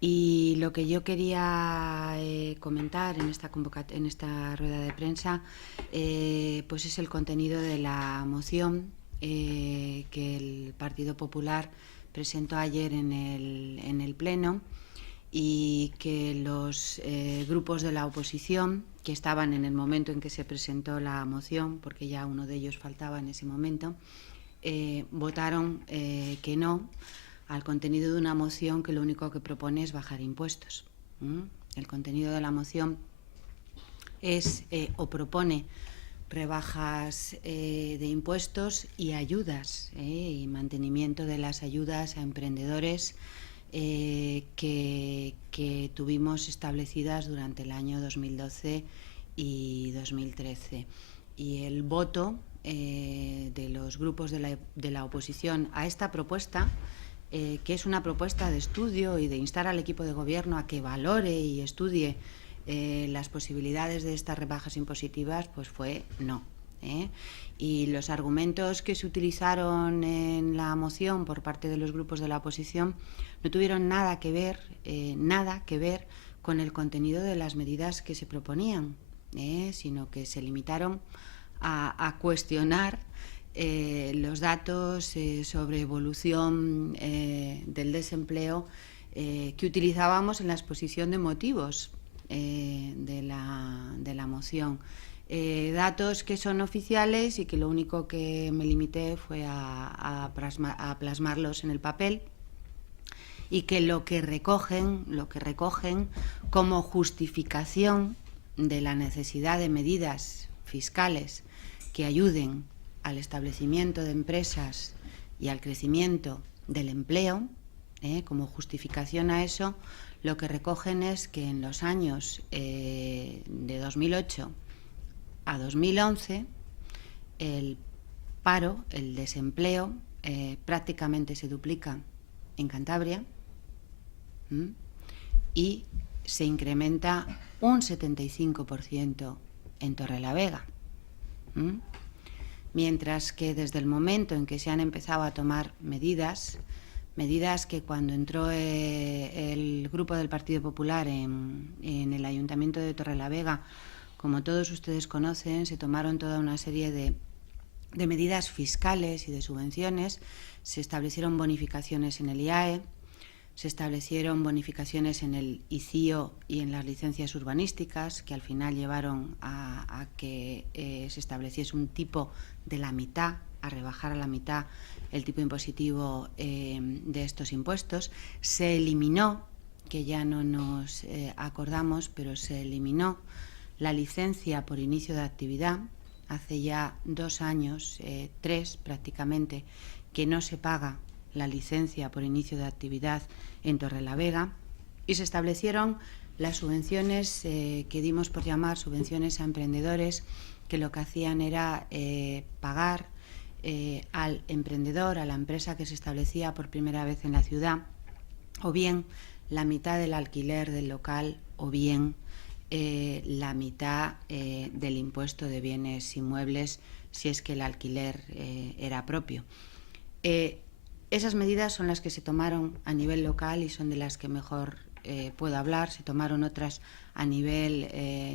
Y lo que yo quería comentar en esta rueda de prensa pues es el contenido de la moción que el Partido Popular presentó ayer en el Pleno, y que los grupos de la oposición, que estaban en el momento en que se presentó la moción, porque ya uno de ellos faltaba en ese momento, votaron que no al contenido de una moción que lo único que propone es bajar impuestos. El contenido de la moción es o propone rebajas de impuestos y ayudas y mantenimiento de las ayudas a emprendedores que tuvimos establecidas durante el año 2012 y 2013. Y el voto de los grupos de la oposición a esta propuesta, que es una propuesta de estudio y de instar al equipo de gobierno a que valore y estudie las posibilidades de estas rebajas impositivas, pues fue no. Y los argumentos que se utilizaron en la moción por parte de los grupos de la oposición no tuvieron nada que ver con el contenido de las medidas que se proponían, sino que se limitaron a cuestionar los datos sobre evolución del desempleo que utilizábamos en la exposición de motivos de la moción. Datos que son oficiales y que lo único que me limité fue a plasmarlos en el papel, y que lo que recogen como justificación de la necesidad de medidas fiscales que ayuden al establecimiento de empresas y al crecimiento del empleo, como justificación a eso, lo que recogen es que en los años de 2008 a 2011 el paro, el desempleo, prácticamente se duplica en Cantabria y se incrementa un 75% en Torrelavega. Mientras que desde el momento en que se han empezado a tomar medidas que cuando entró el grupo del Partido Popular en el Ayuntamiento de Torrelavega, como todos ustedes conocen, se tomaron toda una serie de medidas fiscales y de subvenciones. Se establecieron bonificaciones en el IAE, se establecieron bonificaciones en el ICIO y en las licencias urbanísticas, que al final llevaron a que se estableciese un tipo de la mitad, a rebajar a la mitad el tipo impositivo de estos impuestos. Se eliminó, que ya no nos acordamos, pero se eliminó la licencia por inicio de actividad. Hace ya 2 años, 3 prácticamente, que no se paga la licencia por inicio de actividad en Torrelavega, y se establecieron las subvenciones que dimos por llamar subvenciones a emprendedores, que lo que hacían era pagar al emprendedor, a la empresa que se establecía por primera vez en la ciudad, o bien la mitad del alquiler del local, o bien la mitad del impuesto de bienes inmuebles, si es que el alquiler era propio. Esas medidas son las que se tomaron a nivel local y son de las que mejor puedo hablar. Se tomaron otras a nivel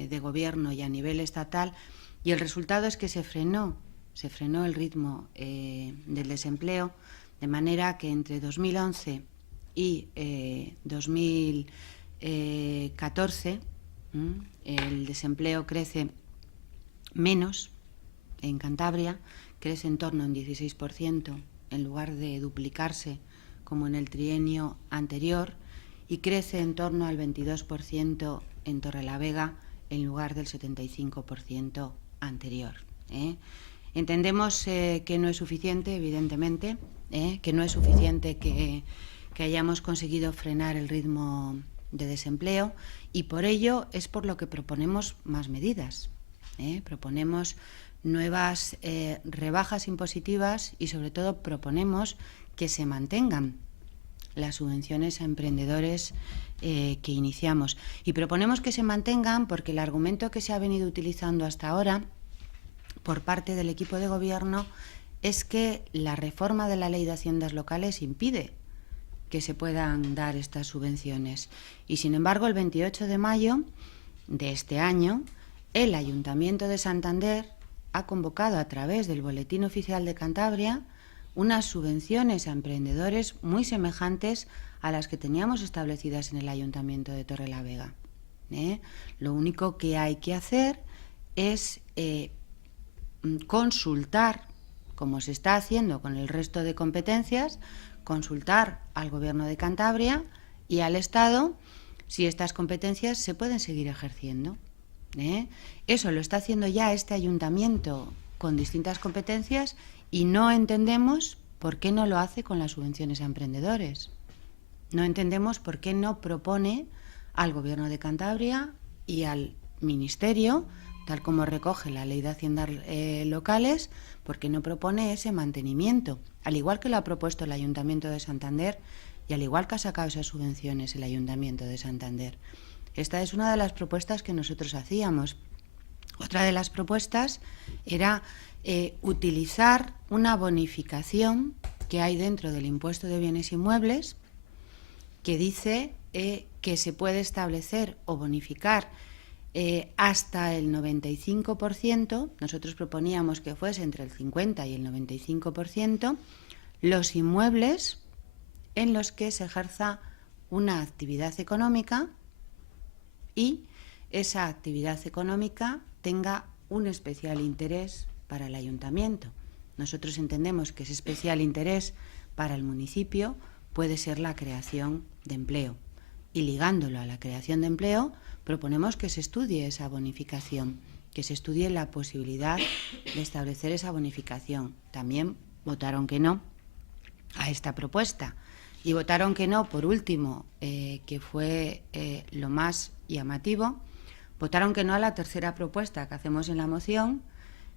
de gobierno y a nivel estatal, y el resultado es que se frenó el ritmo del desempleo, de manera que entre 2011 y 2014 el desempleo crece menos en Cantabria, crece en torno a un 16%, en lugar de duplicarse como en el trienio anterior, y crece en torno al 22% en Torrelavega, en lugar del 75% anterior. Entendemos que no es suficiente, evidentemente, que no es suficiente que hayamos conseguido frenar el ritmo de desempleo, y por ello es por lo que proponemos más medidas. Proponemos nuevas rebajas impositivas, y sobre todo proponemos que se mantengan las subvenciones a emprendedores que iniciamos. Y proponemos que se mantengan porque el argumento que se ha venido utilizando hasta ahora por parte del equipo de gobierno es que la reforma de la Ley de Haciendas Locales impide que se puedan dar estas subvenciones. Y sin embargo, el 28 de mayo de este año, el Ayuntamiento de Santander ha convocado a través del Boletín Oficial de Cantabria unas subvenciones a emprendedores muy semejantes a las que teníamos establecidas en el Ayuntamiento de Torrelavega. Lo único que hay que hacer es consultar, como se está haciendo con el resto de competencias, consultar al Gobierno de Cantabria y al Estado si estas competencias se pueden seguir ejerciendo. Eso lo está haciendo ya este ayuntamiento con distintas competencias y no entendemos por qué no lo hace con las subvenciones a emprendedores. No entendemos por qué no propone al Gobierno de Cantabria y al Ministerio, tal como recoge la Ley de Haciendas Locales, por qué no propone ese mantenimiento, al igual que lo ha propuesto el Ayuntamiento de Santander y al igual que ha sacado esas subvenciones el Ayuntamiento de Santander. Esta es una de las propuestas que nosotros hacíamos. Otra de las propuestas era utilizar una bonificación que hay dentro del impuesto de bienes inmuebles que dice que se puede establecer o bonificar hasta el 95%, nosotros proponíamos que fuese entre el 50 y el 95%, los inmuebles en los que se ejerza una actividad económica y esa actividad económica tenga un especial interés para el ayuntamiento. Nosotros entendemos que ese especial interés para el municipio puede ser la creación de empleo. Y ligándolo a la creación de empleo, proponemos que se estudie esa bonificación, que se estudie la posibilidad de establecer esa bonificación. También votaron que no a esta propuesta. Y votaron que no, por último, que fue lo más llamativo, votaron que no a la tercera propuesta que hacemos en la moción,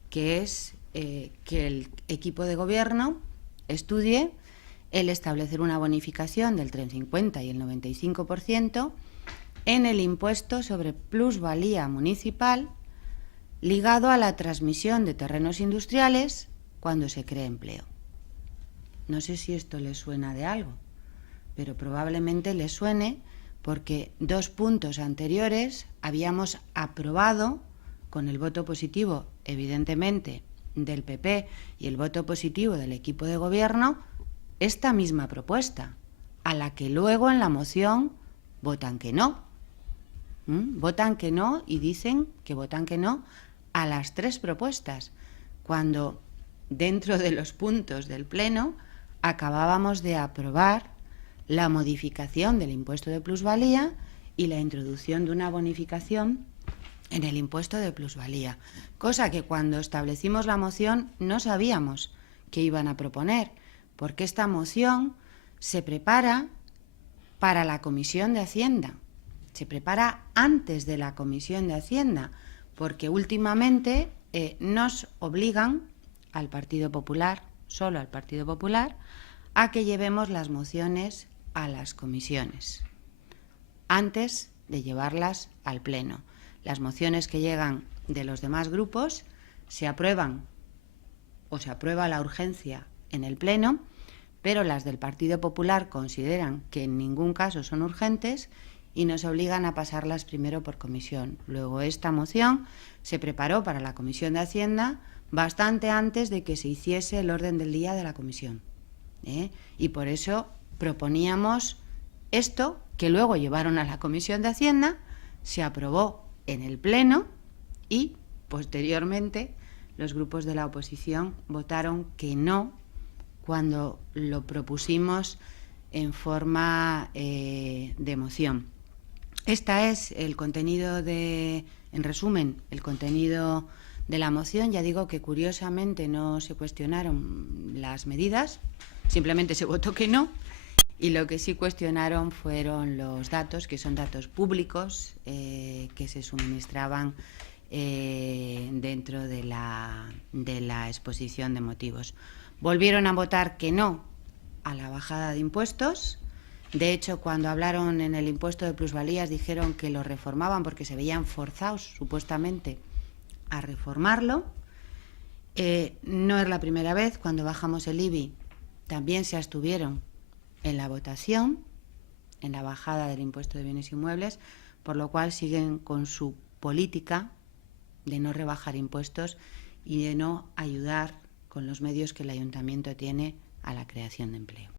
que es que el equipo de gobierno estudie el establecer una bonificación del 50 y el 95% en el impuesto sobre plusvalía municipal ligado a la transmisión de terrenos industriales cuando se cree empleo. No sé si esto les suena de algo, pero probablemente les suene porque 2 puntos anteriores habíamos aprobado con el voto positivo, evidentemente, del PP y el voto positivo del equipo de gobierno, esta misma propuesta, a la que luego en la moción votan que no. Votan que no y dicen que votan que no a las 3 propuestas, cuando dentro de los puntos del Pleno acabábamos de aprobar la modificación del impuesto de plusvalía y la introducción de una bonificación en el impuesto de plusvalía, cosa que cuando establecimos la moción no sabíamos que iban a proponer, porque esta moción se prepara para la Comisión de Hacienda, se prepara antes de la Comisión de Hacienda, porque últimamente nos obligan al Partido Popular, solo al Partido Popular, a que llevemos las mociones a las comisiones, antes de llevarlas al Pleno. Las mociones que llegan de los demás grupos se aprueban o se aprueba la urgencia en el Pleno, pero las del Partido Popular consideran que en ningún caso son urgentes y nos obligan a pasarlas primero por comisión. Luego esta moción se preparó para la Comisión de Hacienda bastante antes de que se hiciese el orden del día de la comisión. Y por eso proponíamos esto, que luego llevaron a la Comisión de Hacienda, se aprobó en el Pleno y posteriormente los grupos de la oposición votaron que no cuando lo propusimos en forma de moción. Este es el contenido en resumen, el contenido de la moción. Ya digo que curiosamente no se cuestionaron las medidas, simplemente se votó que no, y lo que sí cuestionaron fueron los datos, que son datos públicos que se suministraban dentro de la exposición de motivos. Volvieron a votar que no a la bajada de impuestos. De hecho, cuando hablaron en el impuesto de plusvalías dijeron que lo reformaban porque se veían forzados, supuestamente, a reformarlo. No es la primera vez. Cuando bajamos el IBI también se abstuvieron en la votación, en la bajada del impuesto de bienes inmuebles, por lo cual siguen con su política de no rebajar impuestos y de no ayudar con los medios que el ayuntamiento tiene a la creación de empleo.